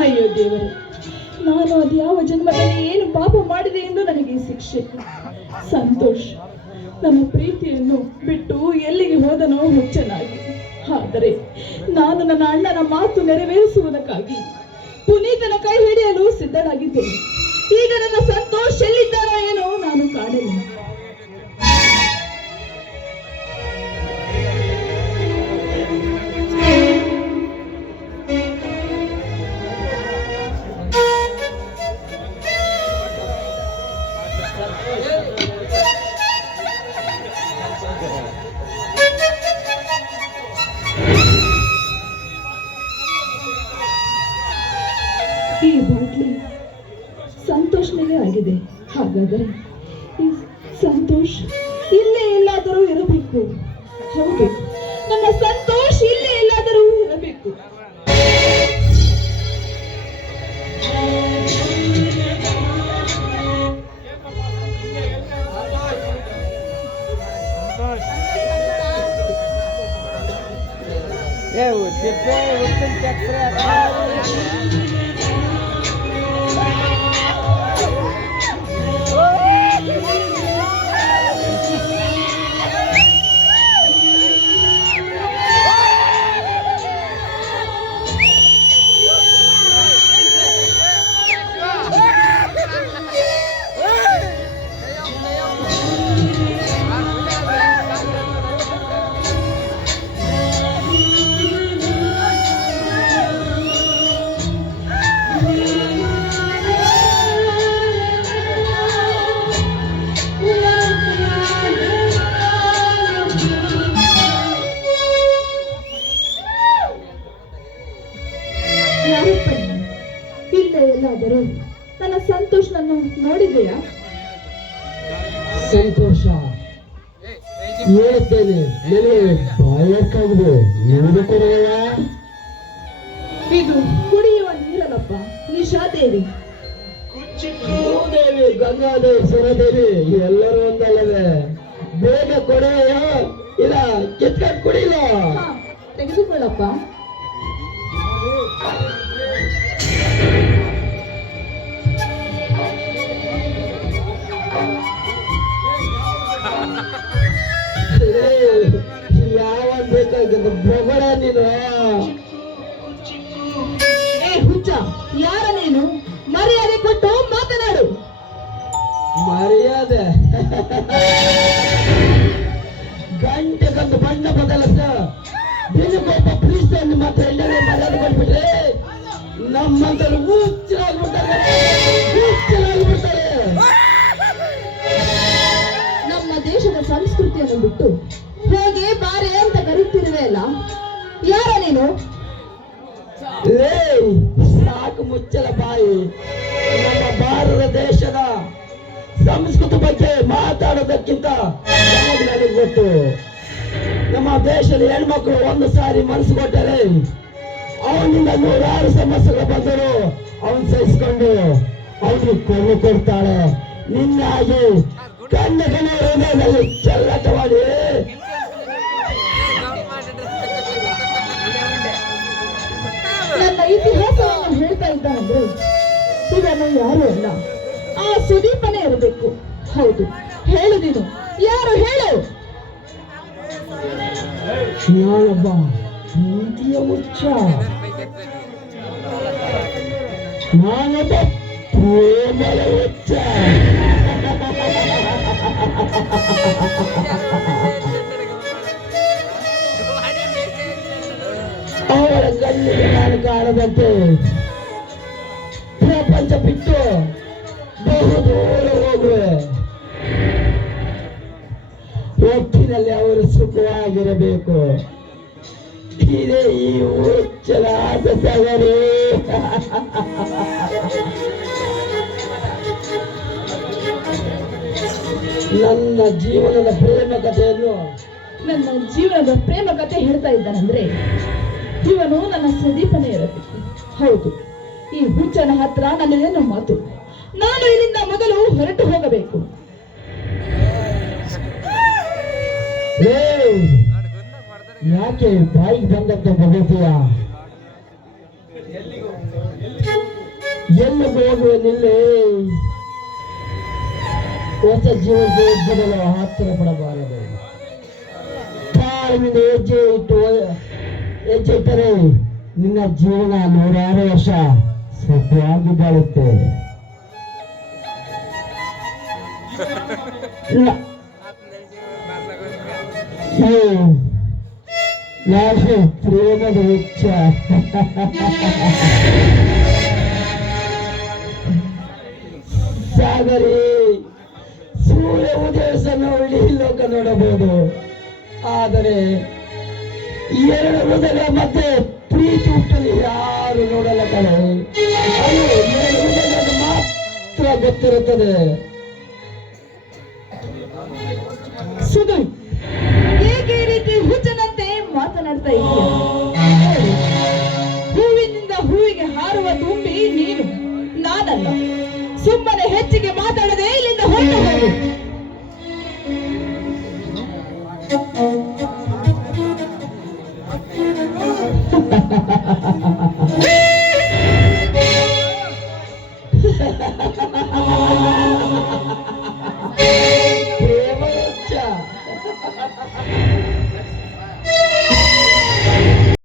ಅಯ್ಯೋ ದೇವರು, ನಾನು ಅದು ಯಾವ ಜನ್ಮದಲ್ಲಿ ಏನು ಪಾಪ ಮಾಡಿದೆ ಎಂದು ನನಗೆ ಶಿಕ್ಷೆ. ಸಂತೋಷ್ ನನ್ನ ಪ್ರೀತಿಯನ್ನು ಬಿಟ್ಟು ಎಲ್ಲಿಗೆ ಹೋದನೋ ಹುಚ್ಚನಾಗಿ. ಆದರೆ ನಾನು ನನ್ನ ಅಣ್ಣನ ಮಾತು ನೆರವೇರಿಸುವುದಕ್ಕಾಗಿ ಪುನೀತನ ಕೈ ಹಿಡಿಯಲು ಸಿದ್ಧನಾಗಿದ್ದೇನೆ. ಈಗ ನನ್ನ ಸಂತೋಷ್ ಎಲ್ಲಿದ್ದಾನೋ ಏನೋ ನಾನು ಕಾಣಲಿಲ್ಲ. ಈ ಬಾಟ್ಲಿ ಸಂತೋಷ್ ಆಗಿದೆ. ಹಾಗಾದರೆ ಈ ಸಂತೋಷ್ ಇಲ್ಲೇ ಎಲ್ಲಾದರೂ ಇರಬೇಕು. ಹೌದು, ನನ್ನ ಸಂತೋಷ್ ಇಲ್ಲೇ ಎಲ್ಲಾದರೂ ಇರಬೇಕು. ಇಲ್ಲೇ ಎಲ್ಲಾದರೂ ನನ್ನ ಸಂತೋಷನನ್ನು ನೋಡಿದೆಯಾ? ಸಂತೋಷ ಹೇಳುತ್ತೇನೆ, ಬಾಯಕ್ಕಾಗಿದೆ. ಇದು ಕುಡಿಯುವ ನೀರಲ್ಲಪ್ಪ, ನಿಶಾದೇವಿ. ಭೂದೇವಿ, ಗಂಗಾದೇವಿ, ಸುರದೇವಿ ಎಲ್ಲರೂ ಒಂದಲ್ಲವೇ? ಬೇಗ ಕೊಡೆಯೋ ಇಲ್ಲ ಕಿತ್ಕೊಂಡು ಕುಡಿಲ. ತೆಗೆದುಕೊಳ್ಳಪ್ಪ. ಯಾವ ಬೇಕಾಗಿದ್ದ ಬೊಗಡ ನೀನು? ಹುಚ್ಚ, ಯಾರ ನೀನು? ಮರ್ಯಾದೆ ಕೊಟ್ಟು ಮಾತನಾಡು. ಮರ್ಯಾದೆ ಗಂಟೆಗೊಂದು ಬಣ್ಣ ಬದಲಿಸ ದಿನಕ್ಕೊಬ್ಬ ಪ್ರೀತಿಯನ್ನು ಮಾತ್ರ ಎಲ್ಲರೂ ಮರ್ಯಾದೆ ಕೊಟ್ಬಿಟ್ರೆ ನಮ್ಮಂತರು ಹುಚ್ಚರಾಗ್ಬಿಡ್ತಾರೆ. ನಮ್ಮ ದೇಶದ ಸಂಸ್ಕೃತಿಯನ್ನು ಬಿಟ್ಟು ಹೋಗಿ ಬಾರೆ ಅಂತ ಕರೀತಿರುವೆ ಅಲ್ಲ, ಯಾರ ನೀನು? ಸಾಕು ಮುಚ್ಚಲ ಬಾಯಿ. ನಮ್ಮ ಭಾರತ ದೇಶದ ಸಂಸ್ಕೃತಿ ಬಗ್ಗೆ ಮಾತಾಡೋದಕ್ಕಿಂತ ನನಗೆ ಗೊತ್ತು. ನಮ್ಮ ದೇಶದ ಹೆಣ್ಮಕ್ಳು ಒಂದು ಸಾರಿ ಮನಸ್ಸು ಕೊಟ್ಟರೆ ಅವನಿಂದ 100 ಸಮಸ್ಯೆಗಳು ಬಂದರು ಅವನ್ ಸಹಿಸ್ಕೊಂಡು ಅವನಿಗೆ ಕೊನೆ ಕೊಡ್ತಾಳೆ. ನಿನ್ನಾಗಿ ಕಣ್ಣ ಹೃದಯದಲ್ಲಿ ಚೆಲ್ಲಾಟ ಮಾಡಿ ನನ್ನ ಇತಿಹಾಸವನ್ನು ಹೇಳ್ತಾ ಇದ್ದಾನಂದ್ರೆ ಇವನು ಯಾರು ಅಲ್ಲ, ಆ ಸುದೀಪನೇ ಇರಬೇಕು. ಹೌದು, ಹೇಳು ನೀನು ಯಾರು? ಹೇಳು. ನಾನೊಬ್ಬ ಪ್ರೀತಿಯ ಹುಚ್ಚ, ನಾನೊಬ್ಬ ಪ್ರೇಮದ ಹುಚ್ಚ. ಅವಳ ಕಣ್ಣಿಗೆ ನಾನು ಕಾಣದಂತೆ ಪ್ರಪಂಚ ಬಿಟ್ಟು ಬಹು ದೂರ ಹೋಗುವೆ. ಒಟ್ಟಿನಲ್ಲಿ ಅವರು ಸುಖವಾಗಿರಬೇಕು. ಇದೇ ಈ ಹುಚ್ಚನ ಆಸೆ ಸಗರಿ. ನನ್ನ ಜೀವನದ ಪ್ರೇಮ ಕಥೆಯನ್ನು ಹೇಳ್ತಾ ಇದ್ದಾನಂದ್ರೆ ಇವನು ನನ್ನ ಸುದೀಪನೇ ಇರಬೇಕು. ಹೌದು, ಈ ಹುಚ್ಚನ ಹತ್ರ ನನ್ನದೇನು ಮಾತು. ನಾನು ಇಲ್ಲಿಂದ ಮೊದಲು ಹೊರಟು ಹೋಗಬೇಕು. ಯಾಕೆ ಬಾಯಿಗೆ ಬಂದಂತ ಬಗೆತೀಯ? ಎಲ್ಲಿಗೆ ಹೋಗುವನಿಲ್ಲೇ ಹೊಸ ಜೀವನದ ಹೆಜ್ಜೆಗಳು ಹತ್ತಿರ ಪಡಬಾರದು. ತಾಳ್ಮೆಯಿಂದ ಹೆಜ್ಜೆ ಇಟ್ಟರೆ ನಿನ್ನ ಜೀವನ 106 ವರ್ಷ ಸುಖವಾಗಿ ಬಾಳುತ್ತೆ. ನಾನು ಪ್ರೇಮದ ಹುಚ್ಚ. ಸಾಗರಿ ಸೂರ್ಯ ಉದಯಿಸನ್ನು ಇಡೀ ಲೋಕ ನೋಡಬಹುದು, ಆದರೆ 2 ಹೃದಯಗಳ ಮಧ್ಯೆ ಪ್ರೀತಿ ಹುಟ್ಟಲು ಯಾರು ನೋಡಲ್ಲ ಕಣೆ. ಅದು 2 ಹೃದಯಗಳಿಗೆ ಮಾತ್ರ ಗೊತ್ತಿರುತ್ತದೆ. ಸುಧು, ಏಕೆ ಈ ರೀತಿ ಹುಚ್ಚನಂತೆ ಮಾತನಾಡ್ತಾ ಇದೆಯಾ? ಹೂವಿನಿಂದ ಹೂವಿಗೆ ಹಾರುವ ತುಂಬಿ ನೀನು, ನಾನಲ್ಲ. ಸುಮ್ಮನೆ ಹೆಚ್ಚಿಗೆ ಮಾತಾಡದೆ ಇಲ್ಲಿಂದ ಹೊರಟು ಹೋಗು.